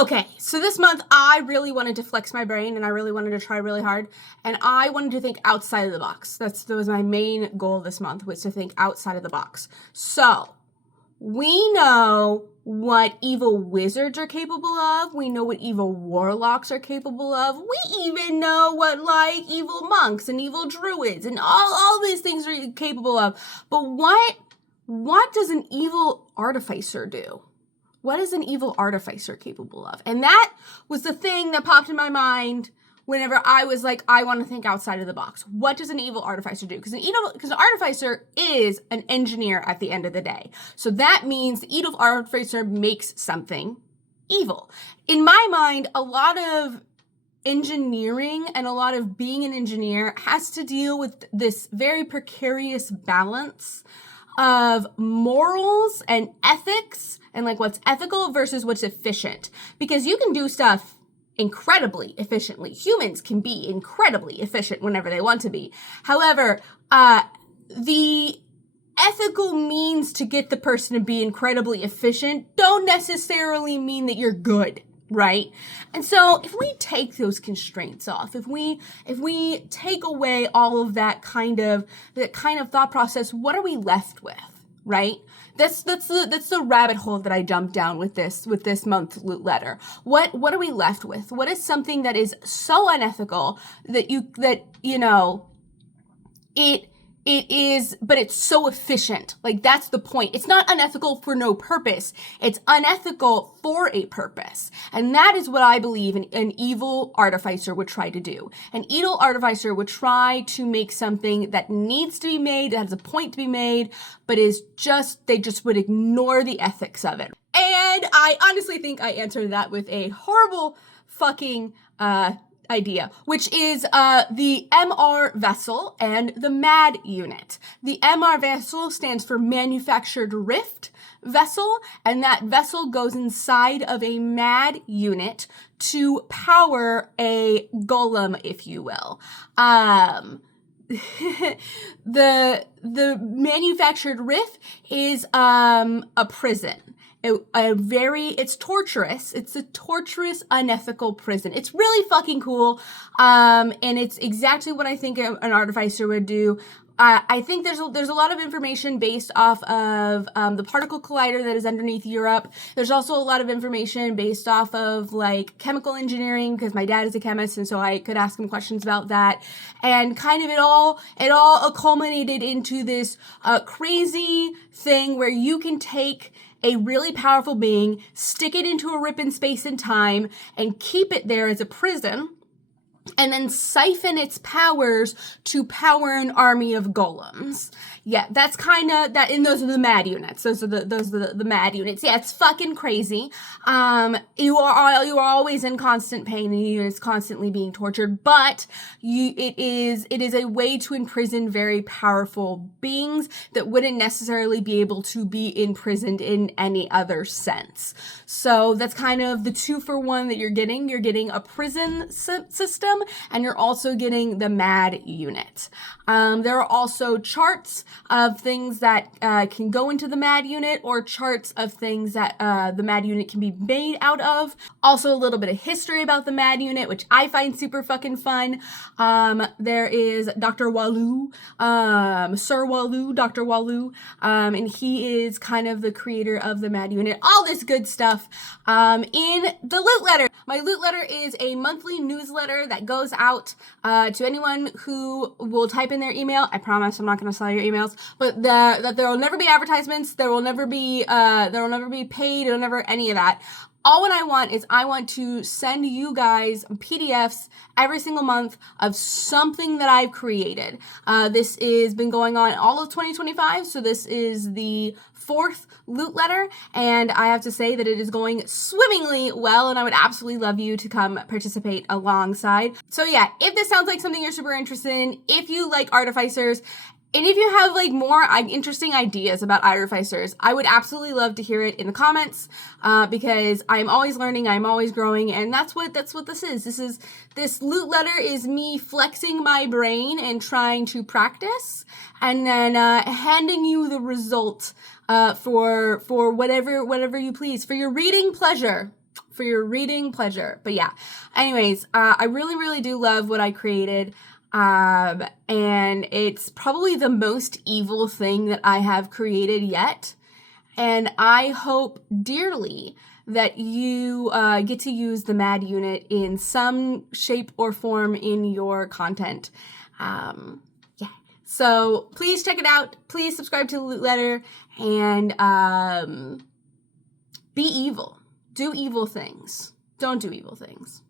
Okay, so this month I really wanted to flex my brain and I really wanted to try really hard and I wanted to think outside of the box. That was my main goal this month, was to think outside of the box. So we know what evil wizards are capable of. We know what evil warlocks are capable of. We even know what like evil monks and evil druids and all these things are capable of. But what does an evil artificer do? What is an evil artificer capable of? And that was the thing that popped in my mind whenever I was like, I want to think outside of the box. What does an evil artificer do? Because an artificer is an engineer at the end of the day. So that means the evil artificer makes something evil. In my mind, a lot of engineering and a lot of being an engineer has to deal with this very precarious balance of morals and ethics and like what's ethical versus what's efficient. Because you can do stuff incredibly efficiently. Humans can be incredibly efficient whenever they want to be. However, the ethical means to get the person to be incredibly efficient don't necessarily mean that you're good, right? And so if we take those constraints off, if we take away all of that kind of thought process, what are we left with, right? That's the rabbit hole that I jumped down with this month loot letter. What are we left with? What is something that is so unethical that it is, but it's so efficient. Like, that's the point. It's not unethical for no purpose. It's unethical for a purpose. And that is what I believe an evil artificer would try to do. An evil artificer would try to make something that needs to be made, that has a point to be made, but they just would ignore the ethics of it. And I honestly think I answered that with a horrible fucking, idea, which is the MR vessel and the M.A.D.D unit. The MR vessel stands for manufactured rift vessel, and that vessel goes inside of a M.A.D.D unit to power a golem, if you will. The manufactured rift is a prison. It's torturous. It's a torturous, unethical prison. It's really fucking cool. And it's exactly what I think an artificer would do. I think there's a lot of information based off of the particle collider that is underneath Europe. There's also a lot of information based off of like chemical engineering, because my dad is a chemist, and so I could ask him questions about that. And kind of it all culminated into this crazy thing where you can take a really powerful being, stick it into a rip in space and time, and keep it there as a prison, and then siphon its powers to power an army of golems. Yeah, that's kind of that. And those are the M.A.D.D units. Those are the M.A.D units. Yeah, it's fucking crazy. You are always in constant pain, and it's constantly being tortured. But it is a way to imprison very powerful beings that wouldn't necessarily be able to be imprisoned in any other sense. So that's kind of the 2-for-1 that you're getting. You're getting a prison system, and you're also getting the M.A.D unit. There are also charts of things that can go into the M.A.D unit, or charts of things that the M.A.D unit can be made out of. Also a little bit of history about the M.A.D unit, which I find super fucking fun. There is Dr. Waloo, Sir Waloo, Dr. Waloo, and he is kind of the creator of the M.A.D unit. All this good stuff in the loot letter. My loot letter is a monthly newsletter that goes out to anyone who will type in their email. I promise I'm not going to sell your emails, but that there will never be advertisements. There will never be paid. There will never any of that. All what I want is I want to send you guys PDFs every single month of something that I've created. This has been going on all of 2025, so this is the 4th loot letter, and I have to say that it is going swimmingly well, and I would absolutely love you to come participate alongside. So yeah, if this sounds like something you're super interested in, if you like artificers, and if you have like more interesting ideas about artificers, I would absolutely love to hear it in the comments, because I'm always learning, I'm always growing, and that's what this is. This loot letter is me flexing my brain and trying to practice, and then handing you the result for whatever you please, for your reading pleasure. for your reading pleasure. But yeah, anyways, I really, really do love what I created. And it's probably the most evil thing that I have created yet. And I hope dearly that you get to use the M.A.D. unit in some shape or form in your content. Yeah. So please check it out. Please subscribe to the Loot Letter and be evil. Do evil things. Don't do evil things.